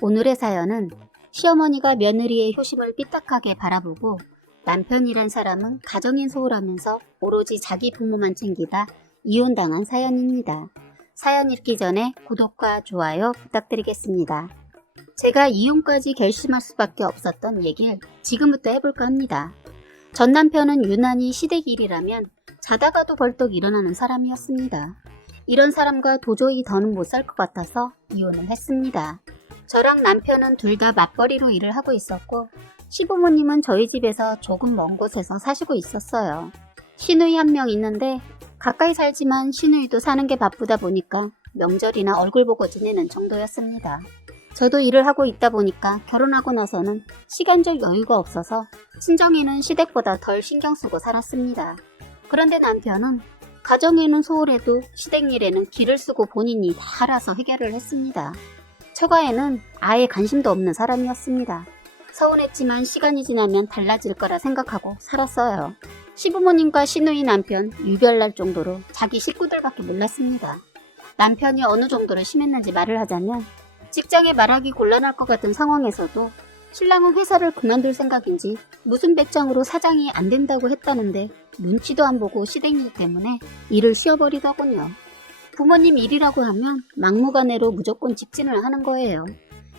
오늘의 사연은 시어머니가 며느리의 효심을 삐딱하게 바라보고 남편이란 사람은 가정인 소홀하면서 오로지 자기 부모만 챙기다 이혼당한 사연입니다. 사연 읽기 전에 구독과 좋아요 부탁드리겠습니다. 제가 이혼까지 결심할 수밖에 없었던 얘기를 지금부터 해볼까 합니다. 전 남편은 유난히 시댁일이라면 자다가도 벌떡 일어나는 사람이었습니다. 이런 사람과 도저히 더는 못 살 것 같아서 이혼을 했습니다. 저랑 남편은 둘 다 맞벌이로 일을 하고 있었고 시부모님은 저희 집에서 조금 먼 곳에서 사시고 있었어요. 시누이 한 명 있는데 가까이 살지만 시누이도 사는 게 바쁘다 보니까 명절이나 얼굴 보고 지내는 정도였습니다. 저도 일을 하고 있다 보니까 결혼하고 나서는 시간적 여유가 없어서 친정에는 시댁보다 덜 신경 쓰고 살았습니다. 그런데 남편은 가정에는 소홀해도 시댁 일에는 기를 쓰고 본인이 다 알아서 해결을 했습니다. 처가에는 아예 관심도 없는 사람이었습니다. 서운했지만 시간이 지나면 달라질 거라 생각하고 살았어요. 시부모님과 시누이 남편 유별날 정도로 자기 식구들밖에 몰랐습니다. 남편이 어느 정도로 심했는지 말을 하자면 직장에 말하기 곤란할 것 같은 상황에서도 신랑은 회사를 그만둘 생각인지 무슨 배짱으로 사장이 안 된다고 했다는데 눈치도 안 보고 시댁일 때문에 일을 쉬어버리더군요. 부모님 일이라고 하면 막무가내로 무조건 직진을 하는 거예요.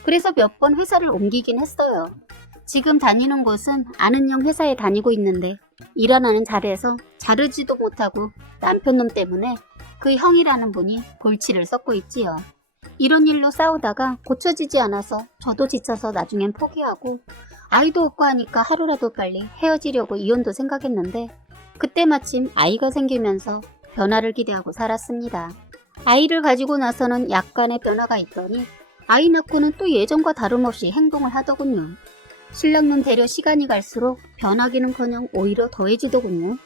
그래서 몇 번 회사를 옮기긴 했어요. 지금 다니는 곳은 아는 형 회사에 다니고 있는데 일어나는 자리에서 자르지도 못하고 남편 놈 때문에 그 형이라는 분이 골치를 썩고 있지요. 이런 일로 싸우다가 고쳐지지 않아서 저도 지쳐서 나중엔 포기하고 아이도 없고 하니까 하루라도 빨리 헤어지려고 이혼도 생각했는데 그때 마침 아이가 생기면서 변화를 기대하고 살았습니다. 아이를 가지고 나서는 약간의 변화가 있더니 아이 낳고는 또 예전과 다름없이 행동을 하더군요. 신랑놈 데려 시간이 갈수록 변하기는커녕 오히려 더해지더군요.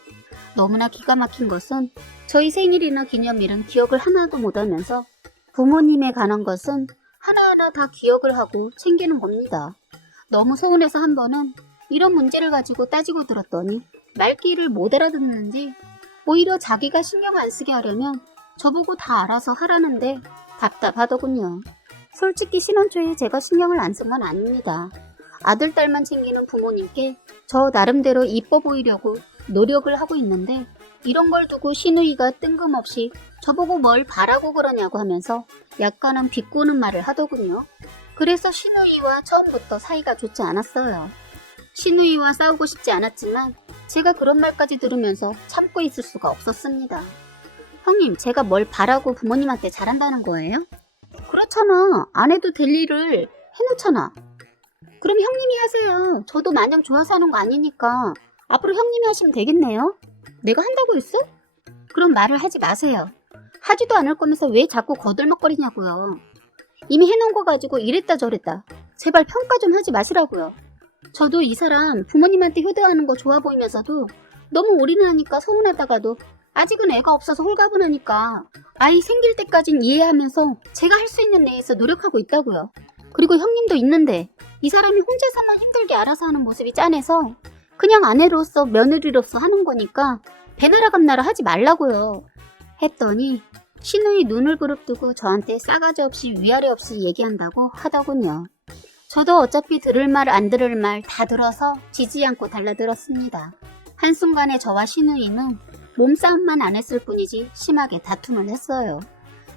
너무나 기가 막힌 것은 저희 생일이나 기념일은 기억을 하나도 못하면서 부모님에 관한 것은 하나하나 다 기억을 하고 챙기는 겁니다. 너무 서운해서 한 번은 이런 문제를 가지고 따지고 들었더니 말귀를 못 알아듣는지 오히려 자기가 신경 안 쓰게 하려면 저보고 다 알아서 하라는데 답답하더군요. 솔직히 신혼 초에 제가 신경을 안 쓴 건 아닙니다. 아들, 딸만 챙기는 부모님께 저 나름대로 이뻐 보이려고 노력을 하고 있는데 이런 걸 두고 시누이가 뜬금없이 저보고 뭘 바라고 그러냐고 하면서 약간은 비꼬는 말을 하더군요. 그래서 시누이와 처음부터 사이가 좋지 않았어요. 시누이와 싸우고 싶지 않았지만 제가 그런 말까지 들으면서 참고 있을 수가 없었습니다. 형님, 제가 뭘 바라고 부모님한테 잘한다는 거예요? 그렇잖아. 안 해도 될 일을 해놓잖아. 그럼 형님이 하세요. 저도 마냥 좋아서 하는 거 아니니까 앞으로 형님이 하시면 되겠네요. 내가 한다고 했어? 그럼 말을 하지 마세요. 하지도 않을 거면서 왜 자꾸 거들먹거리냐고요. 이미 해놓은 거 가지고 이랬다 저랬다. 제발 평가 좀 하지 마시라고요. 저도 이 사람 부모님한테 효도하는 거 좋아 보이면서도 너무 올인하니까 서운하다가도 아직은 애가 없어서 홀가분하니까 아이 생길 때까진 이해하면서 제가 할 수 있는 내에서 노력하고 있다고요. 그리고 형님도 있는데 이 사람이 혼자서만 힘들게 알아서 하는 모습이 짠해서 그냥 아내로서 며느리로서 하는 거니까 배나라 감나라 하지 말라고요. 했더니 시누이 눈을 부릅뜨고 저한테 싸가지 없이 위아래 없이 얘기한다고 하더군요. 저도 어차피 들을 말 안 들을 말 다 들어서 지지 않고 달라들었습니다. 한순간에 저와 시누이는 몸싸움만 안 했을 뿐이지 심하게 다툼을 했어요.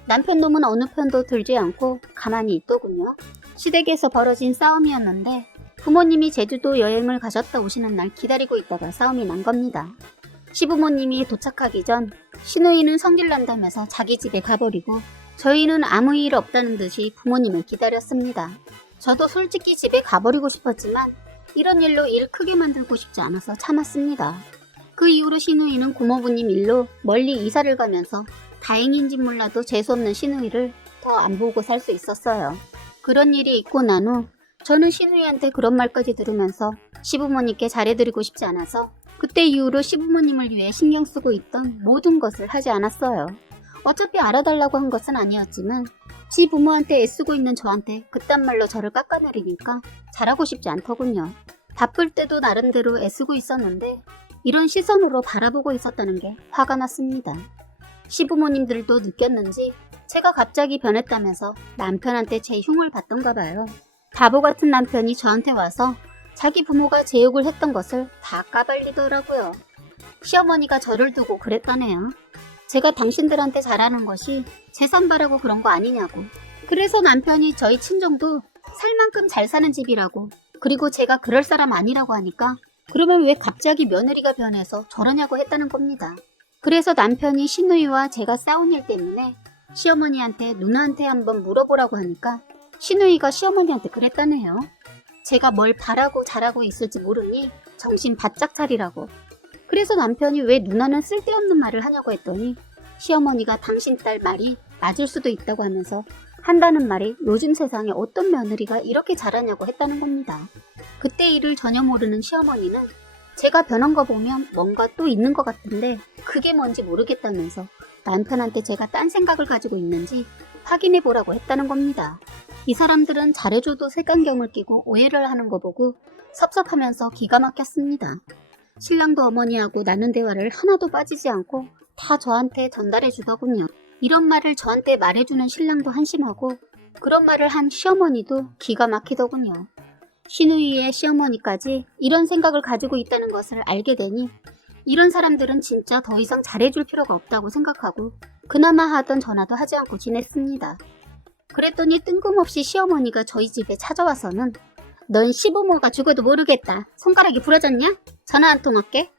남편 놈은 어느 편도 들지 않고 가만히 있더군요. 시댁에서 벌어진 싸움이었는데 부모님이 제주도 여행을 가셨다 오시는 날 기다리고 있다가 싸움이 난 겁니다. 시부모님이 도착하기 전 시누이는 성질난다면서 자기 집에 가버리고 저희는 아무 일 없다는 듯이 부모님을 기다렸습니다. 저도 솔직히 집에 가버리고 싶었지만 이런 일로 일 크게 만들고 싶지 않아서 참았습니다. 그 이후로 시누이는 고모부님 일로 멀리 이사를 가면서 다행인지 몰라도 재수없는 시누이를 더 안 보고 살 수 있었어요. 그런 일이 있고 난 후 저는 시누이한테 그런 말까지 들으면서 시부모님께 잘해드리고 싶지 않아서 그때 이후로 시부모님을 위해 신경 쓰고 있던 모든 것을 하지 않았어요. 어차피 알아달라고 한 것은 아니었지만 시부모한테 애쓰고 있는 저한테 그딴 말로 저를 깎아내리니까 잘하고 싶지 않더군요. 바쁠 때도 나름대로 애쓰고 있었는데 이런 시선으로 바라보고 있었다는 게 화가 났습니다. 시부모님들도 느꼈는지 제가 갑자기 변했다면서 남편한테 제 흉을 봤던가 봐요. 바보 같은 남편이 저한테 와서 자기 부모가 제 욕을 했던 것을 다 까발리더라고요. 시어머니가 저를 두고 그랬다네요. 제가 당신들한테 잘하는 것이 재산 바라고 그런 거 아니냐고. 그래서 남편이 저희 친정도 살 만큼 잘 사는 집이라고, 그리고 제가 그럴 사람 아니라고 하니까 그러면 왜 갑자기 며느리가 변해서 저러냐고 했다는 겁니다. 그래서 남편이 시누이와 제가 싸운 일 때문에 시어머니한테 누나한테 한번 물어보라고 하니까 시누이가 시어머니한테 그랬다네요. 제가 뭘 바라고 잘하고 있을지 모르니 정신 바짝 차리라고. 그래서 남편이 왜 누나는 쓸데없는 말을 하냐고 했더니 시어머니가 당신 딸 말이 맞을 수도 있다고 하면서 한다는 말이 요즘 세상에 어떤 며느리가 이렇게 잘하냐고 했다는 겁니다. 그때 일을 전혀 모르는 시어머니는 제가 변한 거 보면 뭔가 또 있는 것 같은데 그게 뭔지 모르겠다면서 남편한테 제가 딴 생각을 가지고 있는지 확인해 보라고 했다는 겁니다. 이 사람들은 잘해줘도 색안경을 끼고 오해를 하는 거 보고 섭섭하면서 기가 막혔습니다. 신랑도 어머니하고 나눈 대화를 하나도 빠지지 않고 다 저한테 전달해 주더군요. 이런 말을 저한테 말해주는 신랑도 한심하고 그런 말을 한 시어머니도 기가 막히더군요. 시누이의 시어머니까지 이런 생각을 가지고 있다는 것을 알게 되니 이런 사람들은 진짜 더 이상 잘해줄 필요가 없다고 생각하고 그나마 하던 전화도 하지 않고 지냈습니다. 그랬더니 뜬금없이 시어머니가 저희 집에 찾아와서는 넌 시부모가 죽어도 모르겠다. 손가락이 부러졌냐? 전화 한 통 할게.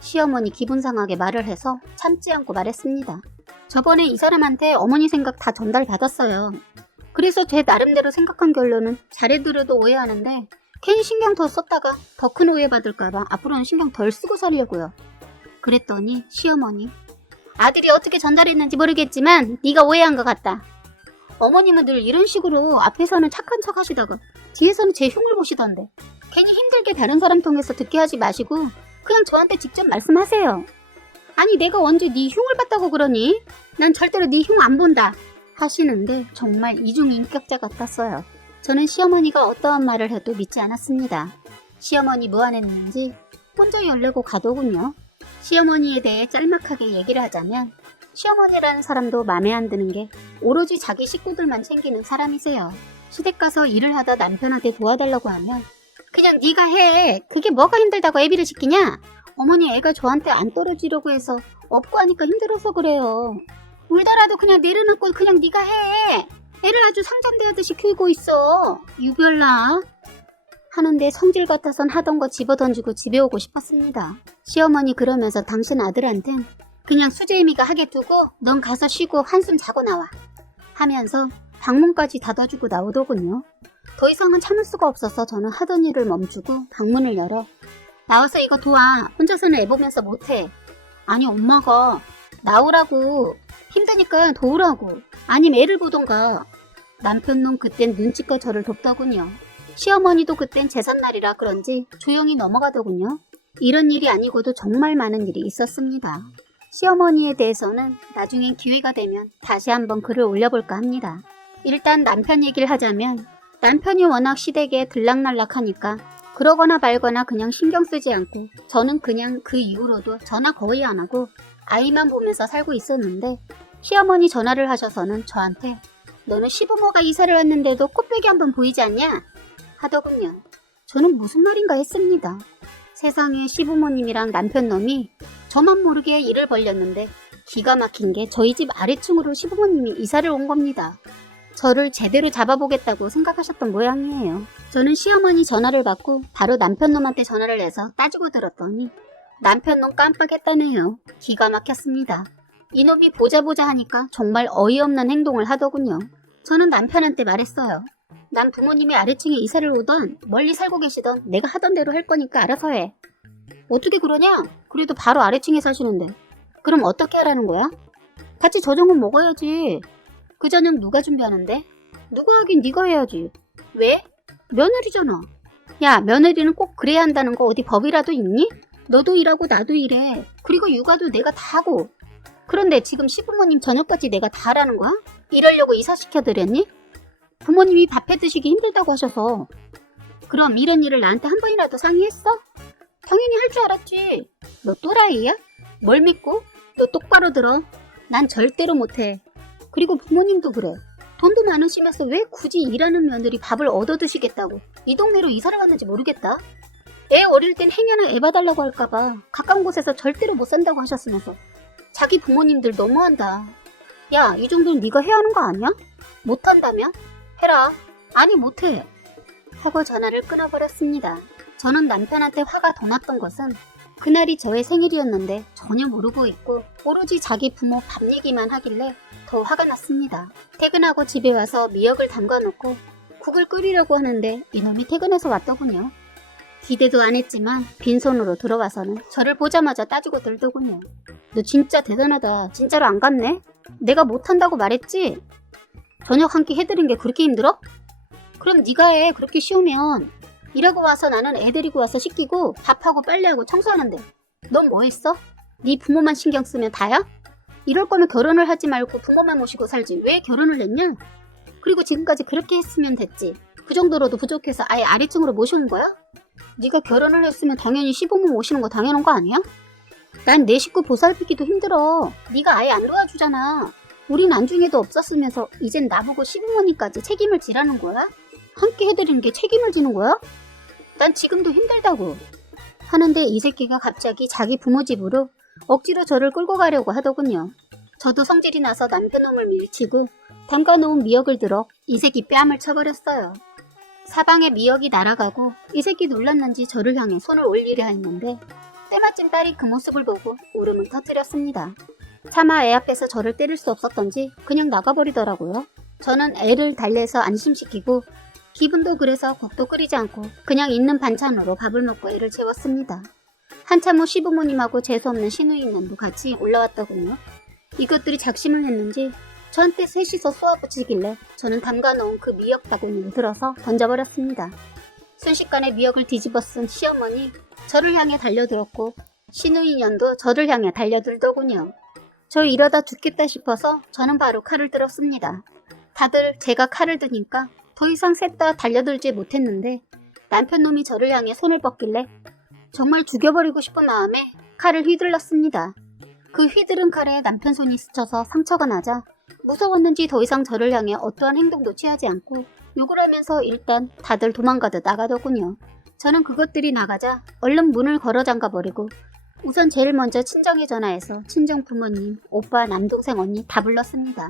시어머니 기분 상하게 말을 해서 참지 않고 말했습니다. 저번에 이 사람한테 어머니 생각 다 전달받았어요. 그래서 제 나름대로 생각한 결론은 잘해드려도 오해하는데 괜히 신경 더 썼다가 더 큰 오해 받을까봐 앞으로는 신경 덜 쓰고 살려고요. 그랬더니 시어머니, 아들이 어떻게 전달했는지 모르겠지만 네가 오해한 것 같다. 어머님은 늘 이런 식으로 앞에서는 착한 척 하시다가 뒤에서는 제 흉을 보시던데 괜히 힘들게 다른 사람 통해서 듣게 하지 마시고 그냥 저한테 직접 말씀하세요. 아니 내가 언제 네 흉을 봤다고 그러니? 난 절대로 네 흉 안 본다 하시는데 정말 이중인격자 같았어요. 저는 시어머니가 어떠한 말을 해도 믿지 않았습니다. 시어머니 무안했는지 혼자 열내고 가더군요. 시어머니에 대해 짤막하게 얘기를 하자면 시어머니라는 사람도 맘에 안 드는 게 오로지 자기 식구들만 챙기는 사람이세요. 시댁 가서 일을 하다 남편한테 도와달라고 하면 그냥 네가 해. 그게 뭐가 힘들다고 애비를 시키냐? 어머니 애가 저한테 안 떨어지려고 해서 없고 하니까 힘들어서 그래요. 울더라도 그냥 내려놓고 그냥 네가 해. 애를 아주 상잔대하듯이 키우고 있어. 유별나. 하는데 성질 같아선 하던 거 집어던지고 집에 오고 싶었습니다. 시어머니 그러면서 당신 아들한텐 그냥 수재미가 하게 두고 넌 가서 쉬고 한숨 자고 나와 하면서 방문까지 닫아주고 나오더군요. 더 이상은 참을 수가 없어서 저는 하던 일을 멈추고 방문을 열어 나와서 이거 도와. 혼자서는 애 보면서 못해. 아니 엄마가 나오라고. 힘드니까 도우라고. 아니면 애를 보던가. 남편놈 그땐 눈치껏 저를 돕더군요. 시어머니도 그땐 제삿날이라 그런지 조용히 넘어가더군요. 이런 일이 아니고도 정말 많은 일이 있었습니다. 시어머니에 대해서는 나중엔 기회가 되면 다시 한번 글을 올려볼까 합니다. 일단 남편 얘기를 하자면 남편이 워낙 시댁에 들락날락하니까 그러거나 말거나 그냥 신경 쓰지 않고 저는 그냥 그 이후로도 전화 거의 안 하고 아이만 보면서 살고 있었는데 시어머니 전화를 하셔서는 저한테 너는 시부모가 이사를 왔는데도 코빼기 한번 보이지 않냐? 하더군요. 저는 무슨 말인가 했습니다. 세상에 시부모님이랑 남편놈이 저만 모르게 일을 벌렸는데 기가 막힌 게 저희 집 아래층으로 시부모님이 이사를 온 겁니다. 저를 제대로 잡아보겠다고 생각하셨던 모양이에요. 저는 시어머니 전화를 받고 바로 남편놈한테 전화를 해서 따지고 들었더니 남편놈 깜빡했다네요. 기가 막혔습니다. 이놈이 보자 하니까 정말 어이없는 행동을 하더군요. 저는 남편한테 말했어요. 난 부모님이 아래층에 이사를 오던 멀리 살고 계시던 내가 하던 대로 할 거니까 알아서 해. 어떻게 그러냐? 그래도 바로 아래층에 사시는데. 그럼 어떻게 하라는 거야? 같이 저녁은 먹어야지. 그 저녁 누가 준비하는데? 누가 하긴 네가 해야지. 왜? 며느리잖아. 야, 며느리는 꼭 그래야 한다는 거 어디 법이라도 있니? 너도 일하고 나도 일해. 그리고 육아도 내가 다 하고. 그런데 지금 시부모님 저녁까지 내가 다 하라는 거야? 이러려고 이사시켜드렸니? 부모님이 밥 해드시기 힘들다고 하셔서. 그럼 이런 일을 나한테 한 번이라도 상의했어? 당연히 할 줄 알았지. 너 또라이야? 뭘 믿고? 너 똑바로 들어. 난 절대로 못해. 그리고 부모님도 그래. 돈도 많으시면서 왜 굳이 일하는 며느리 밥을 얻어드시겠다고 이 동네로 이사를 왔는지 모르겠다. 애 어릴 땐 행여나 애 봐달라고 할까봐 가까운 곳에서 절대로 못 산다고 하셨으면서 자기 부모님들 너무한다. 야, 이 정도는 네가 해야 하는 거 아니야? 못한다며? 해라. 아니, 못해. 하고 전화를 끊어버렸습니다. 저는 남편한테 화가 더 났던 것은 그날이 저의 생일이었는데 전혀 모르고 있고 오로지 자기 부모 밥 얘기만 하길래 더 화가 났습니다. 퇴근하고 집에 와서 미역을 담가놓고 국을 끓이려고 하는데 이놈이 퇴근해서 왔더군요. 기대도 안 했지만 빈손으로 들어와서는 저를 보자마자 따지고 들더군요. 너 진짜 대단하다. 진짜로 안 갔네? 내가 못한다고 말했지? 저녁 한 끼 해드린 게 그렇게 힘들어? 그럼 네가 해. 그렇게 쉬우면. 일하고 와서 나는 애 데리고 와서 씻기고 밥하고 빨래하고 청소하는데 넌 뭐 했어? 네 부모만 신경 쓰면 다야? 이럴 거면 결혼을 하지 말고 부모만 모시고 살지 왜 결혼을 했냐? 그리고 지금까지 그렇게 했으면 됐지. 그 정도로도 부족해서 아예 아래층으로 모셔온 거야? 네가 결혼을 했으면 당연히 시부모 모시는 거 당연한 거 아니야? 난 내 식구 보살피기도 힘들어. 네가 아예 안 도와주잖아. 우린 안중에도 없었으면서 이젠 나보고 시부모님까지 책임을 지라는 거야? 함께 해드리는 게 책임을 지는 거야? 난 지금도 힘들다고. 하는데 이 새끼가 갑자기 자기 부모 집으로 억지로 저를 끌고 가려고 하더군요. 저도 성질이 나서 남편 놈을 밀치고 담가놓은 미역을 들어 이 새끼 뺨을 쳐버렸어요. 사방에 미역이 날아가고 이 새끼 놀랐는지 저를 향해 손을 올리려 했는데 때마침 딸이 그 모습을 보고 울음을 터뜨렸습니다. 차마 애 앞에서 저를 때릴 수 없었던지 그냥 나가버리더라고요. 저는 애를 달래서 안심시키고 기분도 그래서 국도 끓이지 않고 그냥 있는 반찬으로 밥을 먹고 애를 재웠습니다. 한참 후 시부모님하고 재수없는 시누이년도 같이 올라왔더군요. 이것들이 작심을 했는지 저한테 셋이서 쏘아붙이길래 저는 담가놓은 그 미역 바구니를 들어서 던져버렸습니다. 순식간에 미역을 뒤집어 쓴 시어머니 저를 향해 달려들었고 시누이년도 저를 향해 달려들더군요. 저 이러다 죽겠다 싶어서 저는 바로 칼을 들었습니다. 다들 제가 칼을 드니까 더 이상 셋 다 달려들지 못했는데 남편놈이 저를 향해 손을 뻗길래 정말 죽여버리고 싶은 마음에 칼을 휘둘렀습니다. 그 휘두른 칼에 남편 손이 스쳐서 상처가 나자 무서웠는지 더 이상 저를 향해 어떠한 행동도 취하지 않고 욕을 하면서 일단 다들 도망가듯 나가더군요. 저는 그것들이 나가자 얼른 문을 걸어 잠가버리고 우선 제일 먼저 친정에 전화해서 친정 부모님, 오빠, 남동생, 언니 다 불렀습니다.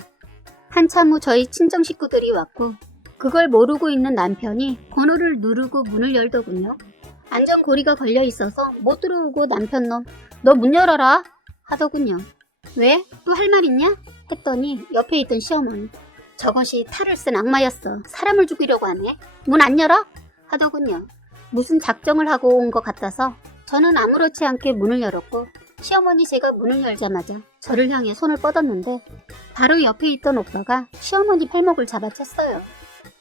한참 후 저희 친정 식구들이 왔고 그걸 모르고 있는 남편이 번호를 누르고 문을 열더군요. 안전고리가 걸려 있어서 못 들어오고 남편놈 너 문 열어라 하더군요. 왜? 또 할 말 있냐? 했더니 옆에 있던 시어머니 저것이 탈을 쓴 악마였어. 사람을 죽이려고 하네. 문 안 열어? 하더군요. 무슨 작정을 하고 온 것 같아서 저는 아무렇지 않게 문을 열었고 시어머니 제가 문을 열자마자 저를 향해 손을 뻗었는데 바로 옆에 있던 오빠가 시어머니 팔목을 잡아챘어요.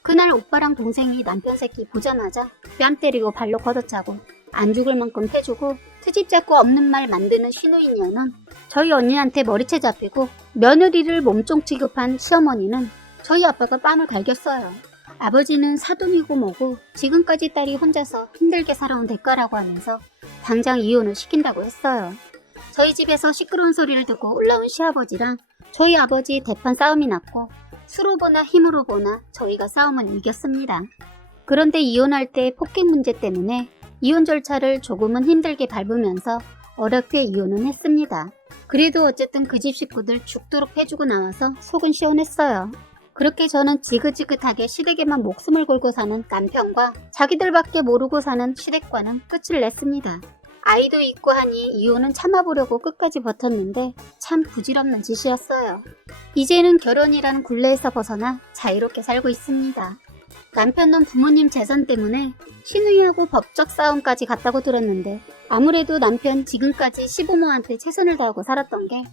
그날 오빠랑 동생이 남편 새끼 보자마자 뺨 때리고 발로 걷어차고 안 죽을 만큼 패주고 트집 잡고 없는 말 만드는 시누이녀는 저희 언니한테 머리채 잡히고 며느리를 몸종 취급한 시어머니는 저희 아빠가 뺨을 갈겼어요. 아버지는 사돈이고 뭐고 지금까지 딸이 혼자서 힘들게 살아온 대가라고 하면서 당장 이혼을 시킨다고 했어요. 저희 집에서 시끄러운 소리를 듣고 올라온 시아버지랑 저희 아버지 대판 싸움이 났고 수로 보나 힘으로 보나 저희가 싸움을 이겼습니다. 그런데 이혼할 때 폭행 문제 때문에 이혼 절차를 조금은 힘들게 밟으면서 어렵게 이혼은 했습니다. 그래도 어쨌든 그 집 식구들 죽도록 해주고 나와서 속은 시원했어요. 그렇게 저는 지긋지긋하게 시댁에만 목숨을 걸고 사는 남편과 자기들밖에 모르고 사는 시댁과는 끝을 냈습니다. 아이도 있고 하니 이혼은 참아보려고 끝까지 버텼는데 참 부질없는 짓이었어요. 이제는 결혼이라는 굴레에서 벗어나 자유롭게 살고 있습니다. 남편은 부모님 재산 때문에 시누이하고 법적 싸움까지 갔다고 들었는데 아무래도 남편 지금까지 시부모한테 최선을 다하고 살았던 게